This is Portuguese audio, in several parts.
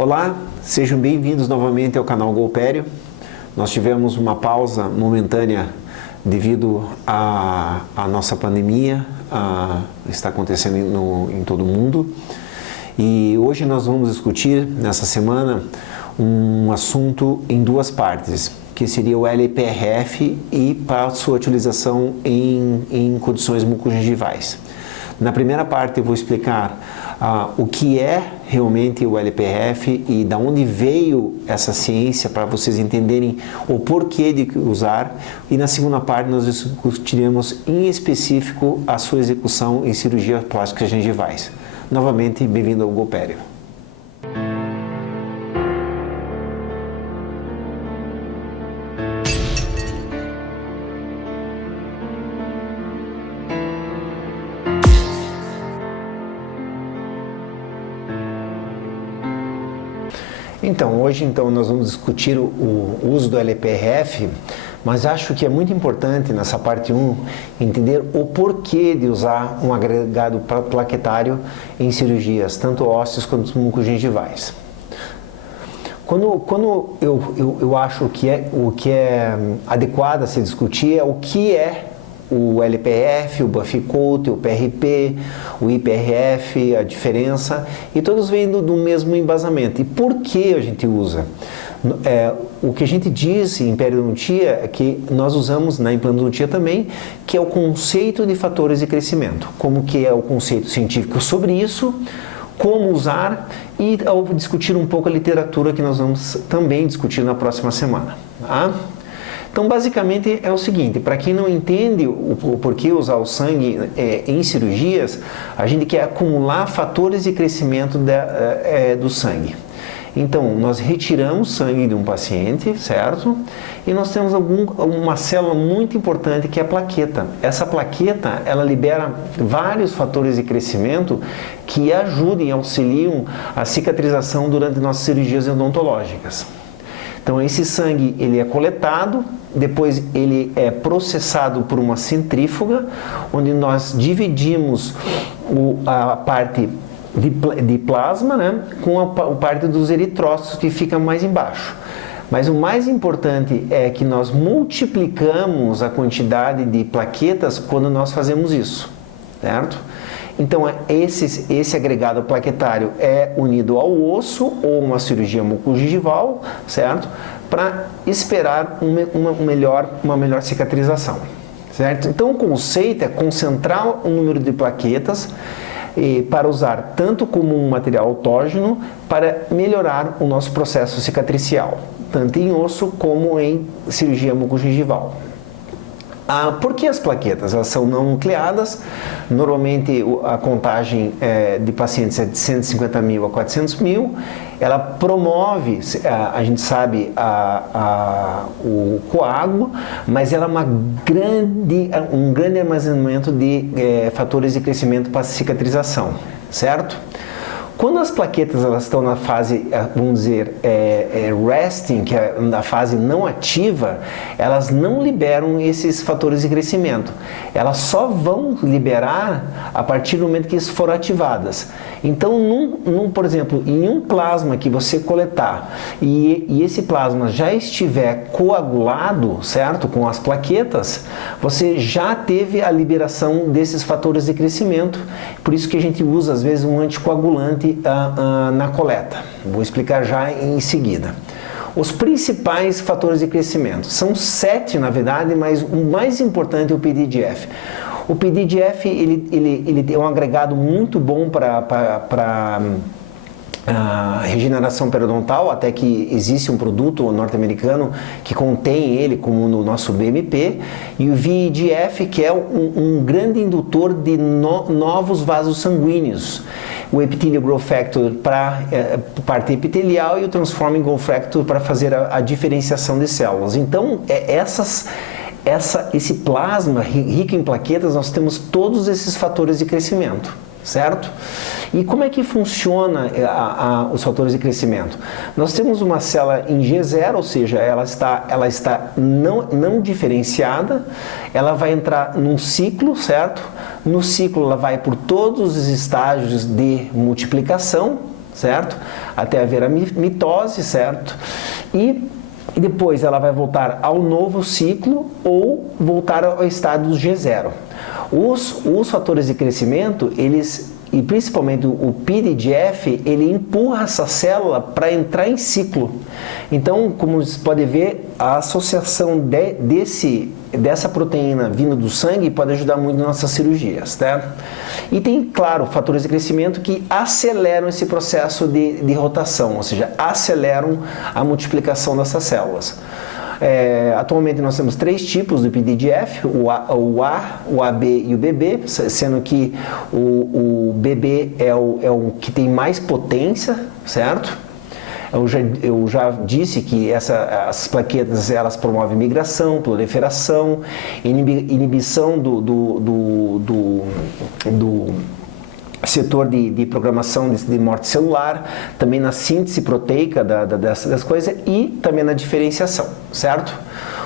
Olá, sejam bem-vindos novamente ao canal Golpério. Nós tivemos uma pausa momentânea devido à nossa pandemia, está acontecendo em todo o mundo. E hoje nós vamos discutir, nessa semana, um assunto em duas partes, que seria o LPRF e para sua utilização em condições mucogengivais. Na primeira parte eu vou explicar o que é realmente o LPRF e da onde veio essa ciência para vocês entenderem o porquê de usar, e na segunda parte nós discutiremos em específico a sua execução em cirurgias plásticas gengivais. Novamente, bem-vindo ao Golpério. Então, hoje nós vamos discutir o uso do LPRF, mas acho que é muito importante nessa parte 1 entender o porquê de usar um agregado plaquetário em cirurgias, tanto ósseas quanto mucogengivais. Quando eu acho o que é adequado a se discutir é o que é o LPF, o Buffy Coat, o PRP, o IPRF, a diferença, e todos vêm do mesmo embasamento. E por que a gente usa? O que a gente diz em periodontia é que nós usamos na implantodontia também, que é o conceito de fatores de crescimento, como que é o conceito científico sobre isso, como usar e ao discutir um pouco a literatura que nós vamos também discutir na próxima semana. Tá? Então, basicamente, é o seguinte, para quem não entende o porquê usar o sangue em cirurgias, a gente quer acumular fatores de crescimento do sangue. Então, nós retiramos sangue de um paciente, certo? E nós temos uma célula muito importante que é a plaqueta. Essa plaqueta, ela libera vários fatores de crescimento que ajudam e auxiliam a cicatrização durante nossas cirurgias odontológicas. Então, esse sangue ele é coletado, depois ele é processado por uma centrífuga, onde nós dividimos a parte de plasma, né, com a parte dos eritrócitos que fica mais embaixo. Mas o mais importante é que nós multiplicamos a quantidade de plaquetas quando nós fazemos isso, certo? Então, esse agregado plaquetário é unido ao osso ou uma cirurgia mucogengival, certo? Para esperar uma melhor cicatrização, certo? Então, o conceito é concentrar o número de plaquetas para usar tanto como um material autógeno para melhorar o nosso processo cicatricial, tanto em osso como em cirurgia mucogengival. Por que as plaquetas? Elas são não nucleadas, normalmente a contagem de pacientes é de 150 mil a 400 mil, ela promove, a gente sabe, o coágulo, mas ela é um grande armazenamento de fatores de crescimento para cicatrização, certo? Quando as plaquetas elas estão na fase, vamos dizer, resting, que é na fase não ativa, elas não liberam esses fatores de crescimento. Elas só vão liberar a partir do momento que elas foram ativadas. Então, por exemplo, em um plasma que você coletar e esse plasma já estiver coagulado, certo, com as plaquetas, você já teve a liberação desses fatores de crescimento. Por isso que a gente usa, às vezes, um anticoagulante na coleta. Vou explicar já em seguida. Os principais fatores de crescimento são 7, na verdade, mas o mais importante é o PDGF. O PDGF ele é um agregado muito bom para regeneração periodontal, até que existe um produto norte-americano que contém ele, como no nosso BMP, e o VEGF, que é um grande indutor de novos vasos sanguíneos. O Epithelial Growth Factor para parte epitelial e o Transforming Growth Factor para fazer a diferenciação de células. Então, esse plasma rico em plaquetas, nós temos todos esses fatores de crescimento, certo? E como é que funciona os fatores de crescimento? Nós temos uma célula em G0, ou seja, ela está não diferenciada, ela vai entrar num ciclo, certo? No ciclo ela vai por todos os estágios de multiplicação, certo? Até haver a mitose, certo? E depois ela vai voltar ao novo ciclo ou voltar ao estado do G0. Os fatores de crescimento, e principalmente o PDGF, ele empurra essa célula para entrar em ciclo. Então, como você pode ver, a associação dessa proteína vindo do sangue pode ajudar muito nas nossas cirurgias, tá? E tem, claro, fatores de crescimento que aceleram esse processo de rotação, ou seja, aceleram a multiplicação dessas células. Atualmente nós temos 3 tipos do PDGF, o A, o AB e o BB, sendo que o BB é o que tem mais potência, certo? Eu já disse que as plaquetas elas promovem migração, proliferação, inibição do setor de programação de morte celular, também na síntese proteica das coisas e também na diferenciação, certo?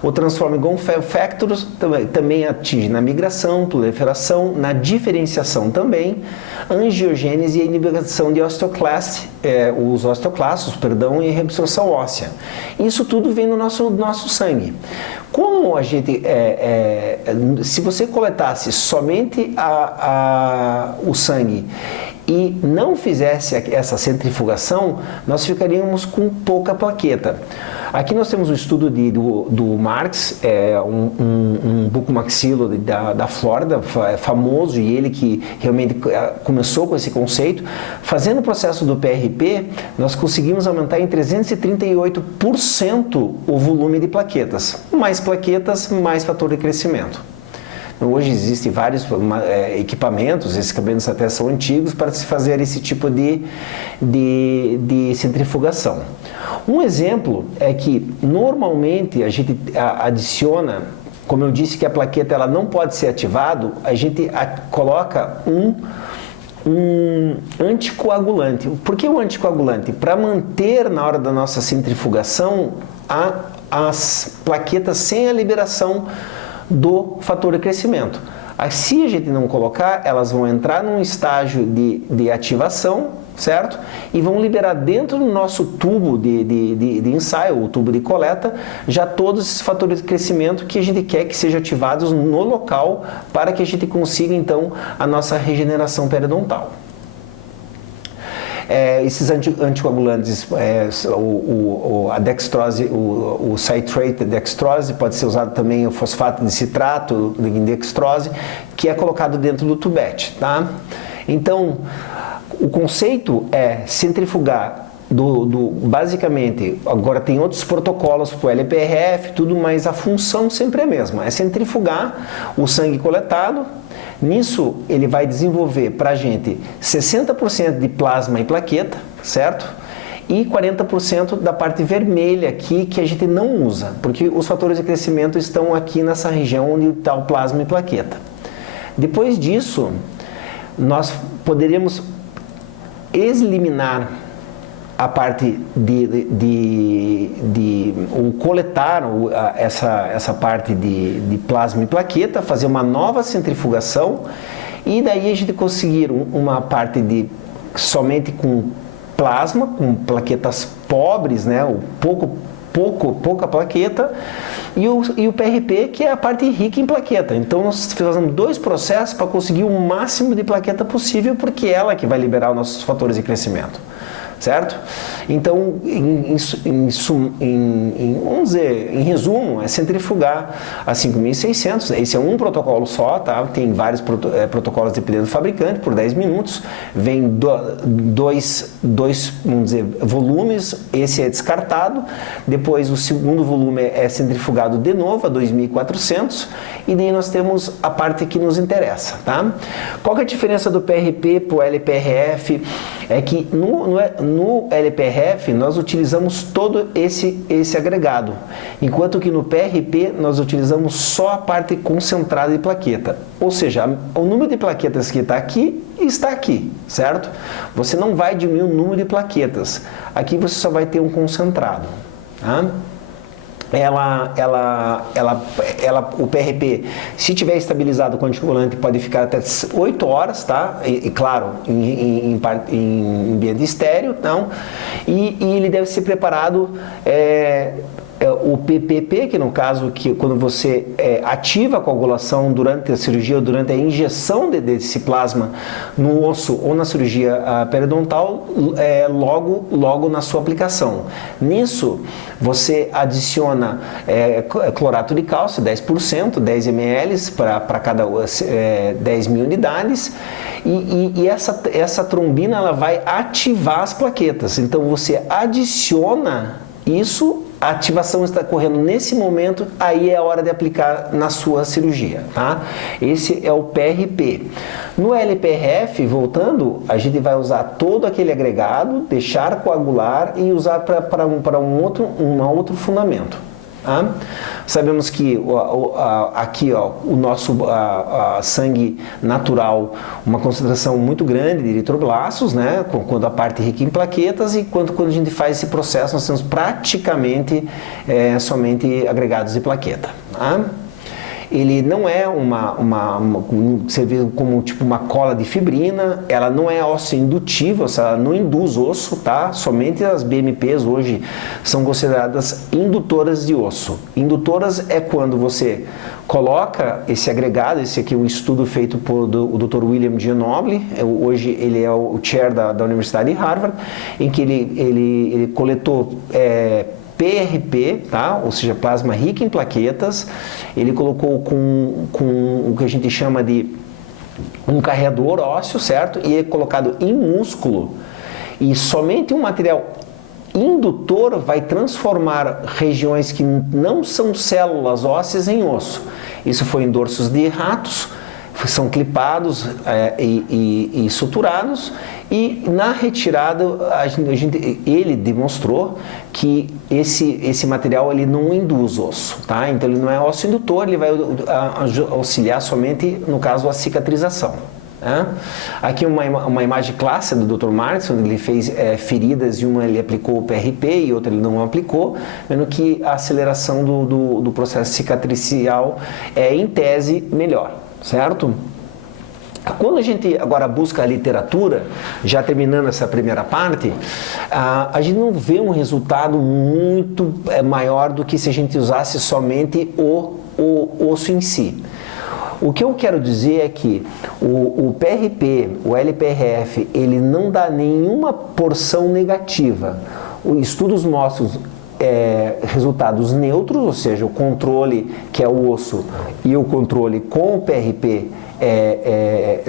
O Transforming Factors também atinge na migração, proliferação, na diferenciação também, angiogênese e inibição de osteoclastos e reabsorção óssea. Isso tudo vem no nosso sangue. Como a gente, se você coletasse somente o sangue e não fizesse essa centrifugação, nós ficaríamos com pouca plaqueta. Aqui nós temos um estudo do Marx, um bucomaxilo da Flórida, famoso, e ele que realmente começou com esse conceito. Fazendo o processo do PRP, nós conseguimos aumentar em 338% o volume de plaquetas. Mais plaquetas, mais fator de crescimento. Hoje existem vários equipamentos, esses equipamentos até são antigos, para se fazer esse tipo de centrifugação. Um exemplo é que normalmente a gente adiciona, como eu disse que a plaqueta ela não pode ser ativada, a gente coloca um anticoagulante. Por que o anticoagulante? Para manter na hora da nossa centrifugação as plaquetas sem a liberação do fator de crescimento. Se a gente não colocar, elas vão entrar num estágio de ativação, certo? E vão liberar dentro do nosso tubo de ensaio, o tubo de coleta, já todos esses fatores de crescimento que a gente quer que sejam ativados no local para que a gente consiga, então, a nossa regeneração periodontal. Esses anticoagulantes, a dextrose, o citrate de dextrose, pode ser usado também o fosfato de citrato de dextrose, que é colocado dentro do tubete, tá? Então, o conceito é centrifugar basicamente, agora tem outros protocolos para o LPRF, tudo, mas a função sempre é a mesma, é centrifugar o sangue coletado. Nisso, ele vai desenvolver para a gente 60% de plasma e plaqueta, certo? E 40% da parte vermelha aqui que a gente não usa, porque os fatores de crescimento estão aqui nessa região onde está o plasma e plaqueta. Depois disso, nós poderíamos eliminar a parte ou coletar essa parte de plasma e plaqueta, fazer uma nova centrifugação e daí a gente conseguir uma parte somente com plasma, com plaquetas pobres, né, pouca plaqueta, e o PRP, que é a parte rica em plaqueta. Então nós fazemos 2 processos para conseguir o máximo de plaqueta possível, porque é ela que vai liberar os nossos fatores de crescimento. Certo? Então, vamos dizer, em resumo, é centrifugar a 5.600. Esse é um protocolo só, tá? Tem vários protocolos dependendo do fabricante, por 10 minutos. Vem dois, vamos dizer, volumes, esse é descartado. Depois, o segundo volume é centrifugado de novo, a 2.400. E daí nós temos a parte que nos interessa, tá? Qual que é a diferença do PRP para o LPRF? É que no LPRF nós utilizamos todo esse agregado, enquanto que no PRP nós utilizamos só a parte concentrada de plaqueta. Ou seja, o número de plaquetas que está aqui, certo? Você não vai diminuir o número de plaquetas. Aqui você só vai ter um concentrado, tá? o PRP, se tiver estabilizado com anticoagulante, pode ficar até 8 horas, tá? E claro, em ambiente estéreo, não? E ele deve ser preparado, o PPP, que no caso, que quando você ativa a coagulação durante a cirurgia ou durante a injeção desse plasma no osso ou na cirurgia periodontal, logo na sua aplicação. Nisso, você adiciona clorato de cálcio, 10%, 10 ml para cada 10 mil unidades, e essa trombina ela vai ativar as plaquetas. Então, você adiciona isso, a ativação está ocorrendo nesse momento, aí é a hora de aplicar na sua cirurgia, tá? Esse é o PRP. No LPRF, voltando, a gente vai usar todo aquele agregado, deixar coagular e usar para um outro fundamento. Tá? Sabemos que aqui o nosso sangue natural, uma concentração muito grande de eritroblastos, né? Quando a parte rica em plaquetas, e quando a gente faz esse processo, nós temos praticamente somente agregados de plaqueta. Tá? Ele não é você vê como tipo uma cola de fibrina, ela não é ósseo indutiva, ou seja, ela não induz osso, tá? Somente as BMPs hoje são consideradas indutoras de osso. Indutoras é quando você coloca esse agregado, esse aqui é um estudo feito por o Dr. William Gianoble, hoje ele é o chair da Universidade de Harvard, em que ele coletou PRP, tá? Ou seja, plasma rico em plaquetas, ele colocou com o que a gente chama de um carreador ósseo, certo? E é colocado em músculo, e somente um material indutor vai transformar regiões que não são células ósseas em osso. Isso foi em dorsos de ratos, são clipados e suturados, e na retirada ele demonstrou que esse material ele não induz osso, tá? Então ele não é osso indutor, ele vai auxiliar somente, no caso, a cicatrização. Aqui uma imagem clássica do Dr. Marx, onde ele fez feridas, e uma ele aplicou o PRP e outra ele não aplicou, vendo que a aceleração do processo cicatricial é, em tese, melhor, certo? Quando a gente agora busca a literatura, já terminando essa primeira parte, a gente não vê um resultado muito maior do que se a gente usasse somente o osso em si. O que eu quero dizer é que o PRP, o LPRF, ele não dá nenhuma porção negativa. Os estudos mostram resultados neutros, ou seja, o controle, que é o osso, e o controle com o PRP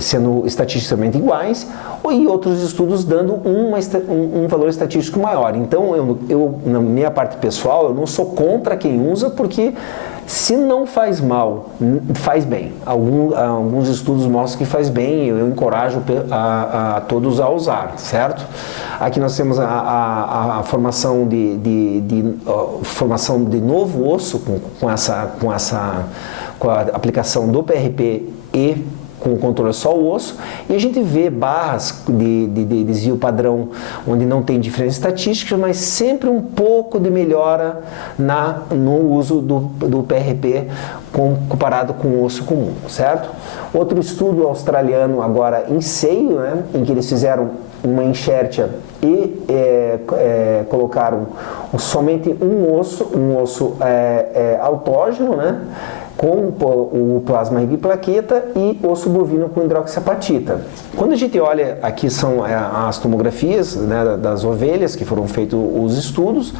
sendo estatisticamente iguais, e outros estudos dando um valor estatístico maior. Então, eu, na minha parte pessoal, eu não sou contra quem usa, porque se não faz mal, faz bem. Alguns estudos mostram que faz bem, e eu encorajo a todos a usar, certo? Aqui nós temos a formação formação de novo osso com a aplicação do PRP e com o controle só o osso, e a gente vê barras de desvio padrão onde não tem diferença estatística, mas sempre um pouco de melhora no uso do PRP comparado com o osso comum, certo? Outro estudo australiano agora em seio, né, em que eles fizeram uma enxertia e colocaram somente um osso autógeno, né, com o plasma rico em plaqueta, e osso bovino com hidroxiapatita. Quando a gente olha, aqui são as tomografias, né, das ovelhas que foram feitos os estudos,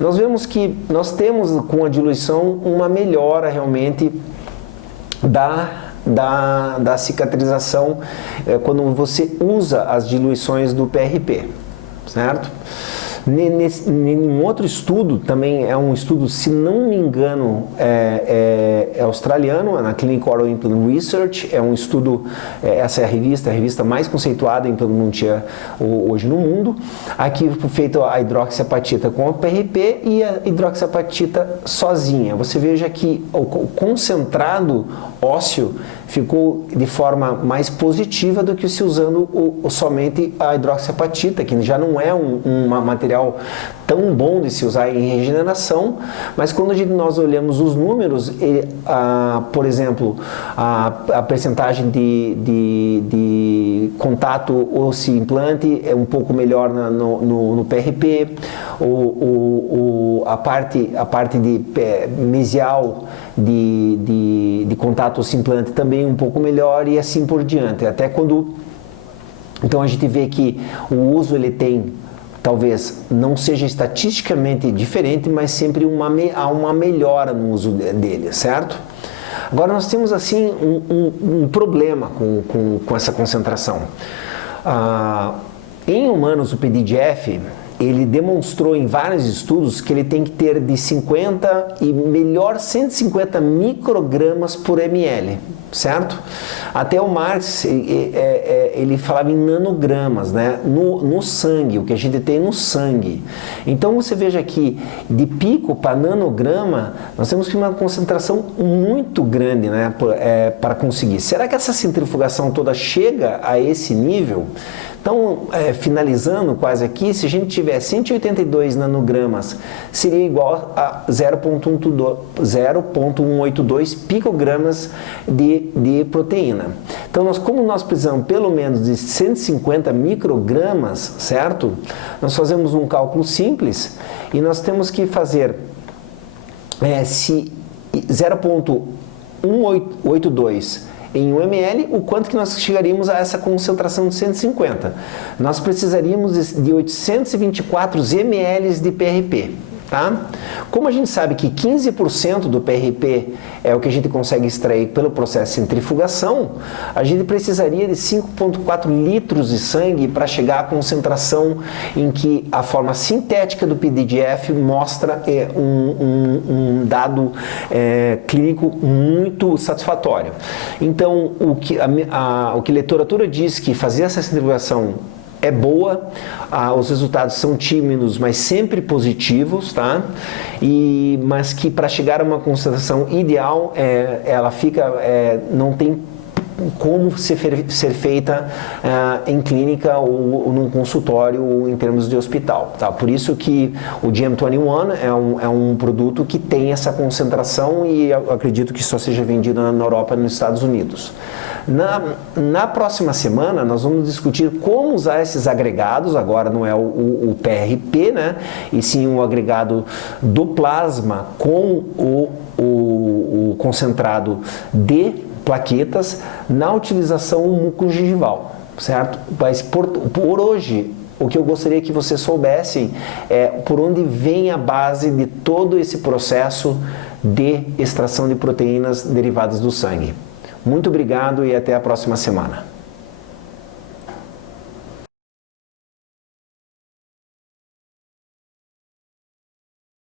nós vemos que nós temos com a diluição uma melhora realmente da cicatrização quando você usa as diluições do PRP, certo? Num outro estudo, também é um estudo, se não me engano, é australiano, é na Clinical Oral Implant Research, é um estudo, essa é a revista mais conceituada em implantodoncia hoje no mundo. Aqui foi feita a hidroxiapatita com a PRP e a hidroxiapatita sozinha. Você veja que o concentrado ósseo ficou de forma mais positiva do que se usando somente a hidroxiapatita, que já não é um material tão bom de se usar em regeneração, mas quando nós olhamos os números, por exemplo, a percentagem de contato osso-implante é um pouco melhor no PRP, a parte de mesial de contato osso-implante também um pouco melhor e assim por diante. Até quando... Então a gente vê que o uso ele tem... talvez não seja estatisticamente diferente, mas sempre há uma melhora no uso dele, certo? Agora nós temos assim um problema com essa concentração. Em humanos o PDGF, ele demonstrou em vários estudos que ele tem que ter de 50 e melhor 150 microgramas por ml, certo? Até o Marx, ele falava em nanogramas, né? No sangue, o que a gente tem no sangue. Então você veja que de pico para nanograma, nós temos que uma concentração muito grande, né? Para conseguir. Será que essa centrifugação toda chega a esse nível? Então, finalizando quase aqui, se a gente tiver 182 nanogramas, seria igual a 0,182 picogramas de proteína. Então, como nós precisamos pelo menos de 150 microgramas, certo? Nós fazemos um cálculo simples e nós temos que fazer se 0,182 em 1 ml, o quanto que nós chegaríamos a essa concentração de 150. Nós precisaríamos de 824 ml de PRP. Tá? Como a gente sabe que 15% do PRP é o que a gente consegue extrair pelo processo de centrifugação, a gente precisaria de 5,4 litros de sangue para chegar à concentração em que a forma sintética do PDGF mostra um dado clínico muito satisfatório. Então, o que a literatura diz que fazer essa centrifugação é boa, os resultados são tímidos, mas sempre positivos, tá? Mas que para chegar a uma concentração ideal, ela não tem como ser feita em clínica ou num consultório ou em termos de hospital, tá? Por isso que o GM21 é um produto que tem essa concentração e eu acredito que só seja vendido na Europa e nos Estados Unidos. Na próxima semana, nós vamos discutir como usar esses agregados, agora não é o PRP, né? E sim o agregado do plasma com o concentrado de plaquetas na utilização mucogingival, certo? Mas por hoje, o que eu gostaria que vocês soubessem é por onde vem a base de todo esse processo de extração de proteínas derivadas do sangue. Muito obrigado e até a próxima semana.